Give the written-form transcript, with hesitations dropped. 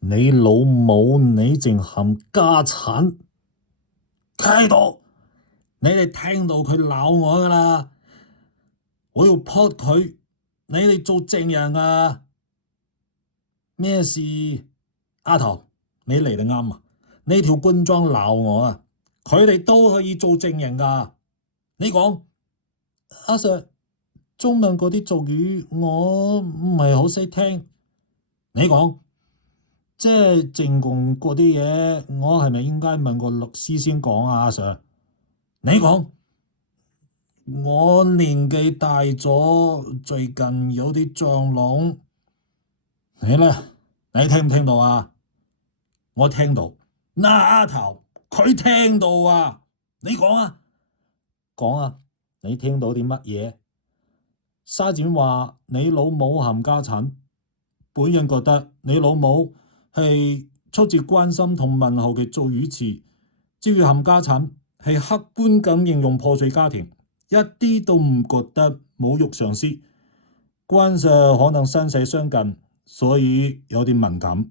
你老母你淨冚家產，聽到你哋聽到佢鬧我噶啦，我要撲佢，你哋做證人啊？咩事？阿頭，你嚟得啱啊！呢條官莊鬧我啊，佢哋都可以做證人噶。你講，阿 Sir，中文嗰啲俗語我唔係好識聽。你講，即係證供嗰啲嘢，我係咪應該問個律師先講啊？阿 Sir，你講，我年紀大咗，最近有啲脹籠，你咧，你聽唔聽到啊？我聽到，嗱，阿頭佢聽到啊，你講啊，講啊，你聽到啲乜嘢？沙展話你老母冚家產，本人覺得你老母係出自關心同問候嘅造語詞，至於冚家產係客觀咁形容破碎家庭，一啲都唔覺得侮辱上司。關 Sir 可能身世相近，所以有啲敏感。